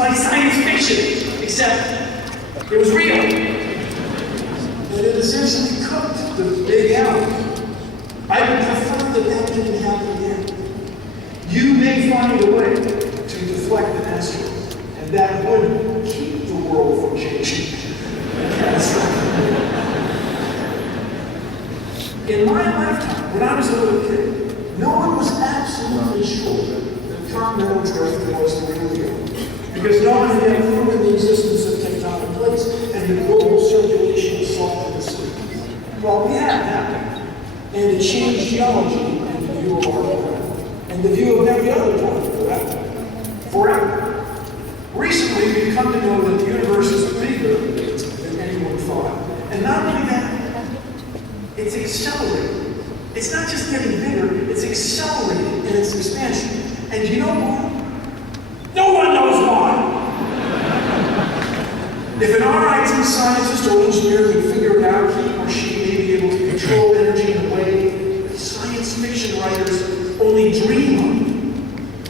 like science fiction, except it was real. And it essentially cooked the big animal. I would prefer that didn't happen again. You may find a way to deflect an asteroid, and that would keep the world from changing. In my lifetime, when I was a little kid, no one was absolutely sure that continental drift was the real deal. Because no one had yet proven the existence of tectonic plates and the global circulation of salt in the sea. Well, we have that. And it changed geology and the view of our planet. And the view of every other planet for that matter. Forever. Recently, we've come to know that the universe is bigger than anyone thought. And not only that, it's accelerating. It's not just getting bigger, it's accelerating in its expansion. And you know why? No one knows why! If an RIT scientist or engineer can figure it out, he or she may be able to control energy in a way that science fiction writers only dream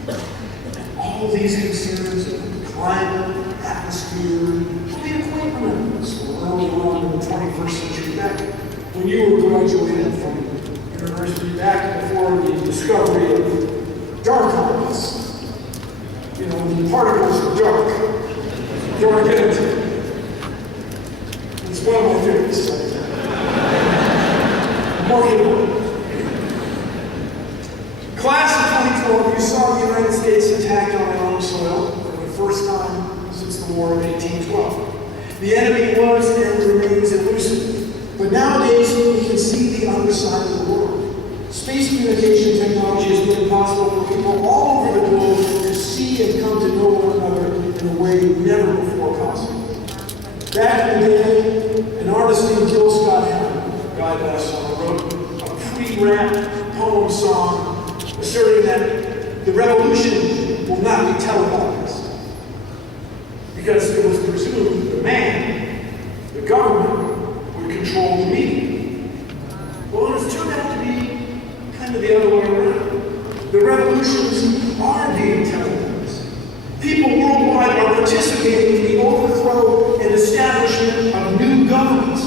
of. And all these concerns of climate, atmosphere, will be a quaint remembrance from earlier on in the 21st century back when you were graduated from university back before the discovery of dark elements. You know, the particles are dark energy. It's one of my favorites. More humor. Class of 2012, you saw the United States attacked on our own soil for the first time since the War of 1812. The enemy was and remains elusive. But nowadays, we can see the other side of the world. Space communication technology has made it possible for people all over the globe to see and come to know one another in a way never before possible. Back in the day, an artist named Gil Scott Heron, God bless him, wrote a pre-rap poem song asserting that the revolution will not be televised. Because it was presumed the man, the government, would control the media. Well, it's turned out to be kind of the other way around. The revolutions are being televised. People worldwide are participating in the overthrow and establishment of new governments.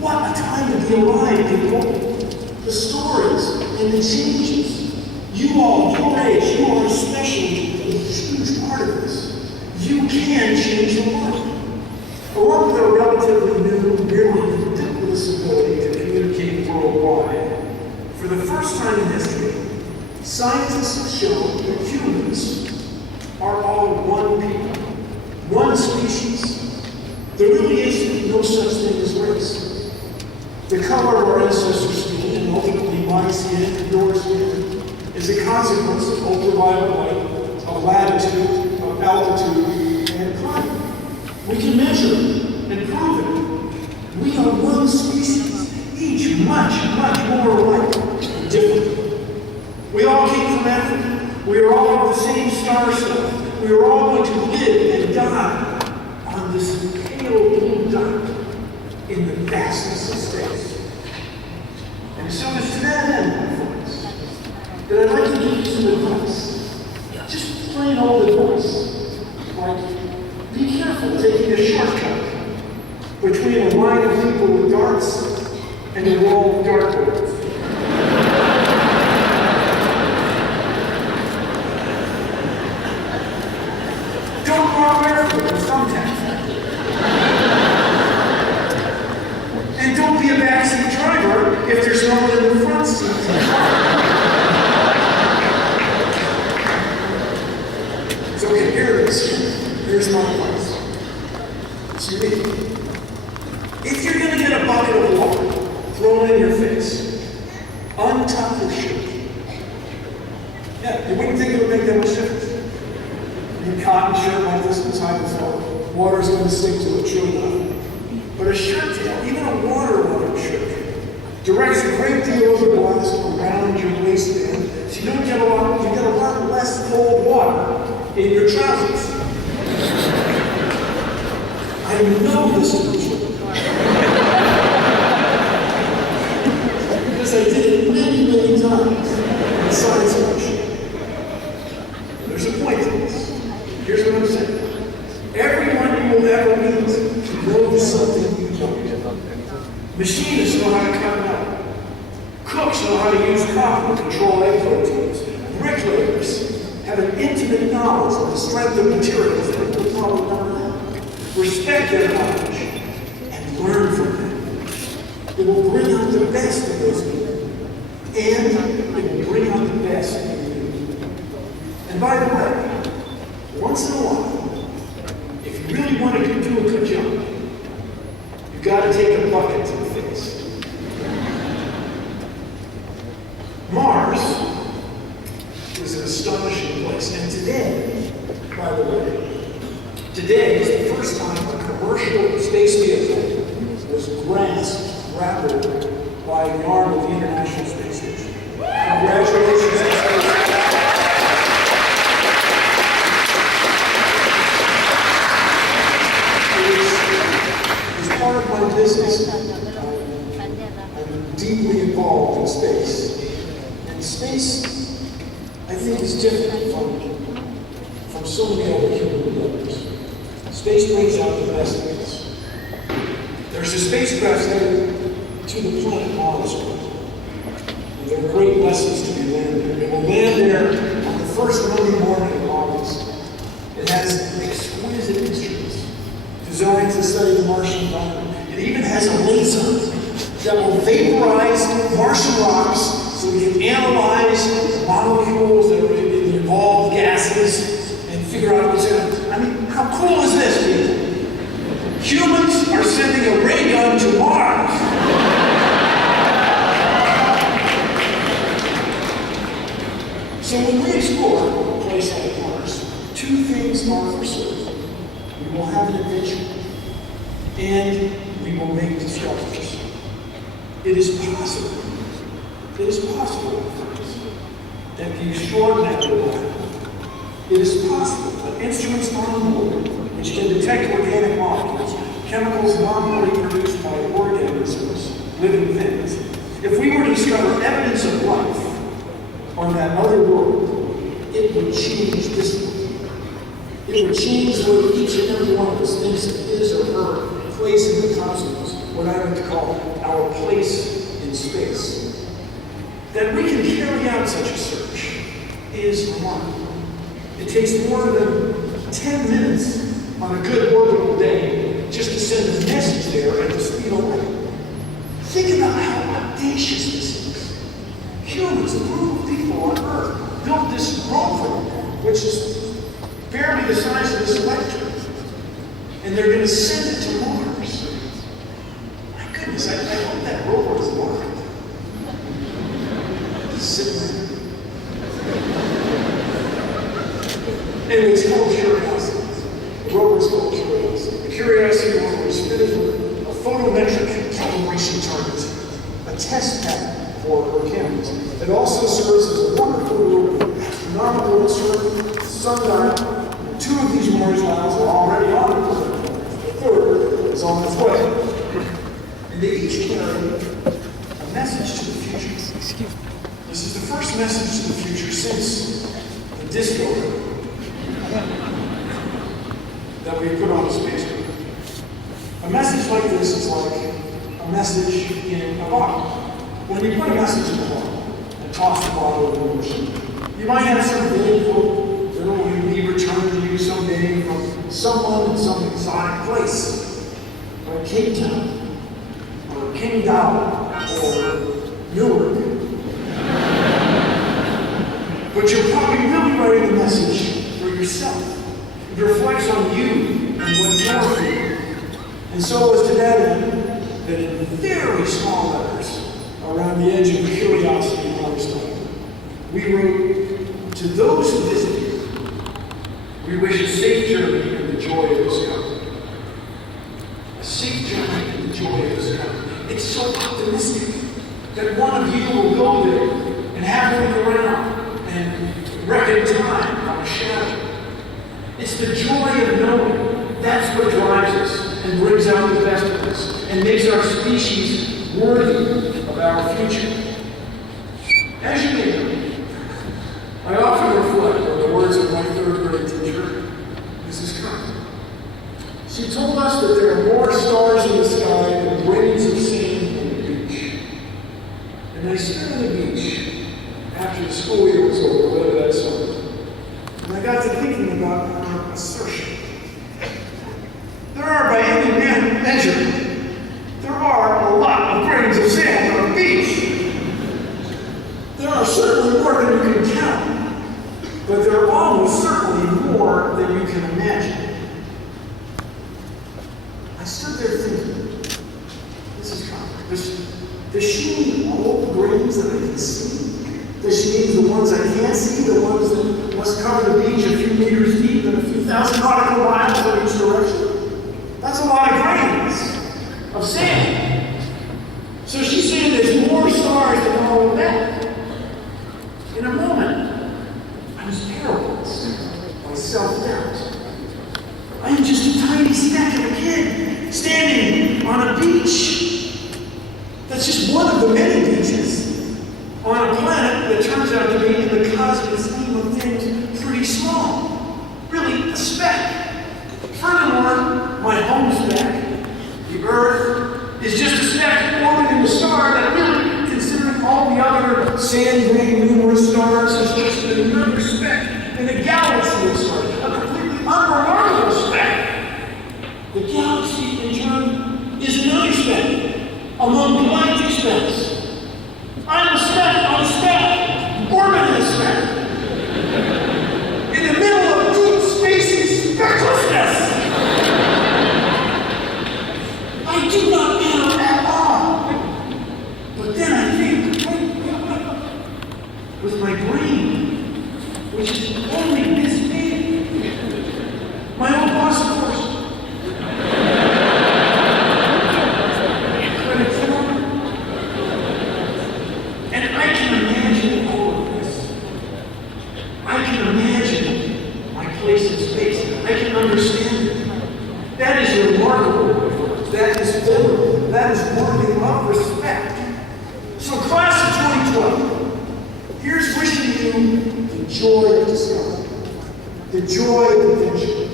What a time to be alive, people. The stories and the changes. You all, your age, you are especially a huge part of this. You can change the world. Along with our relatively new, nearly ridiculous ability to communicate worldwide, for the first time in history, scientists have shown that humans are all one people, one species. There really is no such thing as race. The color of our ancestors' skin, and ultimately my skin and your skin, is a consequence of ultraviolet light, of latitude, of altitude, and climate. We can measure and prove it. We are one species, each much, much more alike and different. We all came from Africa. We are all of the same star stuff. We are all going to live and die on this pale blue dot in the vastness of space. And so it's to that end, my friends, that I'd like to give you some advice. Just plain old advice. Like, be careful taking a shortcut between a line of people with darts and a wall of dartboards. Don't walk barefoot in some towns. And don't be a backseat driver if there's no one in the front seat. So okay, here it is. Here's my advice. It's unique. If you're going to get a bucket of water thrown in your face, untuck your shirt. Yeah, you wouldn't think it would make that much difference. A cotton shirt like this is high before. Water's going to stick to it, sure enough. But a shirt tail, even a water shirt, directs a great deal of the blast around your waistband, so you don't get a lot less cold water in your trousers. I know this is true. Because I did it many, many times in science fiction. There's a point to this. Here's what I'm saying. Everyone you will ever meet knows something you don't. Machinists know how to cut metal. Cooks know how to use copper to control egg proteins. Bricklayers have an intimate knowledge of the strength of materials that we probably never have. Respect their knowledge and learn from them. It will bring out the best in those people. And it will bring out the best in you. And by the way, once in a while, if you really want to do a good job, you've got to take a bucket to the face. Mars is an astonishing place. And today, by the way, today is the first time a commercial space vehicle was grappled by the arm of the International Space Station. Congratulations to space. As part of my business, I'm deeply involved in space. And space, I think, is different from so many other human endeavors. Space brings out the best in us. There's a spacecraft headed to the planet Mars. And there are great lessons to be learned there. It will land there on the first Monday morning in August. It has exquisite instruments designed to study the Martian environment. It even has a laser that will vaporize Martian rocks so we can analyze the molecules that are in the involved gases and figure out what's in it. I mean, how cool is this, people? Humans are sending a ray gun to Mars. So when we explore a place like Mars, two things are for certain. We will have an adventure, and we will make discoveries. It is possible, friends, that the extraordinary will happen. It is possible that instruments on board which can detect organic molecules, chemicals normally produced by organisms, living things. If we were to discover evidence of life on that other world, it would change this world. It would change what each and every one of us thinks of his or her place in the cosmos, what I like to call our place in space. That we can carry out such a search is remarkable. It takes more than 10 minutes on a good orbital day just to send a message there at the speed of light. Think about how audacious this is. Humans, a group of people on Earth, built this rover, which is barely the size of this electron, and they're going to send it to Mars. My goodness, I hope that rover is locked. Sitting there. Anyway, it's called Curiosity. The rover is called Curiosity. The Curiosity rover is fitted with a photometric calibration target, a test pattern for her cameras. It also serves as a wonderful little astronomical instrument, sundial. Two of these Mars dials are already on the planet. The third is on its way. And they each carry a message to the future. This is the first message to the future since the disco that we put on the spacecraft. A message like this is like a message in a bottle. When you put a message in a bottle and toss the bottle in the ocean, you might have some vague hope that it will be returned to you someday from someone in some exotic place, like Cape Town, or Qingdao, or Newark. But you're probably really writing a message for yourself. It reflects on you and what you're feeling. And so it was to that end that in very small letters around the edge of Curiosity Mars title, we wrote, "To those who visit you, we wish a safe journey and the joy of discovery." A safe journey and the joy of discovery. It's so optimistic that one of you will go there and have a look around and reckon time on a shadow. It's the joy of knowing. That's what drives us and brings out the best of us and makes our species worthy of our future. As you may know, I often reflect on the words of my third grade teacher, Mrs. Curran. but they're almost certainly more than you can imagine. I stood there thinking, this is complicated. Does she mean all the grains that I can see? Does she mean the ones I can't see, the ones that must cover the beach a few meters deep and a few thousand nautical miles in each direction? That's a lot of grains of sand. So she's saying there's more stars than all of that. In a moment, I was paralyzed by self-doubt. I am just a tiny speck of a kid standing on a beach. That's just one of the many beaches on a planet that turns out to be, in the cosmic scheme of things, pretty small. Really, a speck. Furthermore, my home speck, the Earth, is just a speck orbiting the star that really, considering all the other sand-grain numerous stars, is just another speck in a galaxy of stars, a completely unremarkable speck. The galaxy, in turn, is another speck among galactic specks. I'm a speck on a speck, orbiting a speck, in the middle of deep spacey specklessness. I do not matter at all. But then I think, with my brain, which is only this big, my own boss, of course. And I can imagine all of this. I can imagine my place in space. I can understand it. That is remarkable. That is venerable. That is worthy of respect. So, class of 2012, here's wishing you the joy of discovery, the joy of adventure.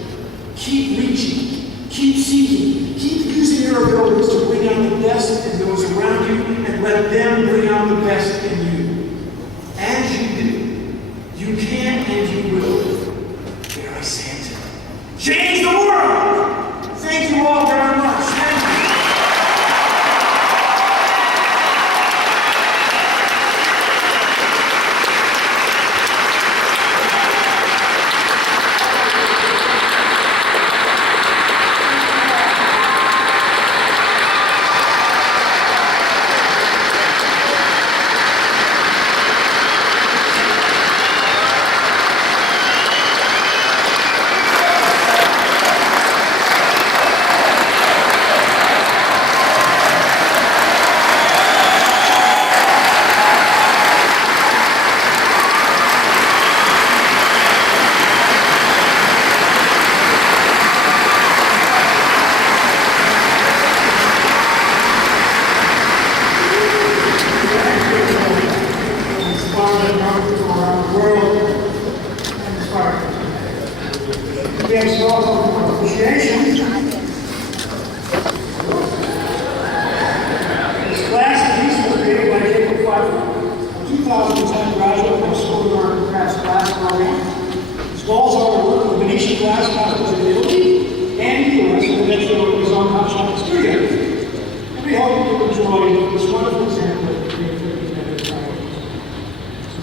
Keep reaching, keep seeking, keep using your abilities to bring out the best in those around you and let them bring out the best in you. As you do, you can and you will. Dare I say it? Change the world! Thank you all very much. Thank you.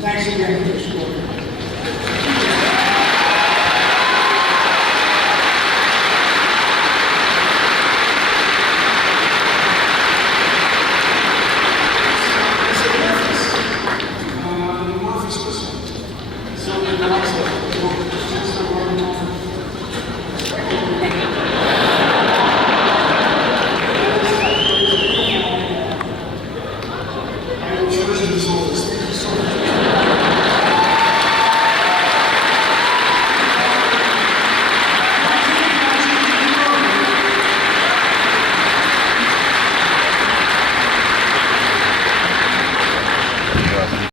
Thanks again.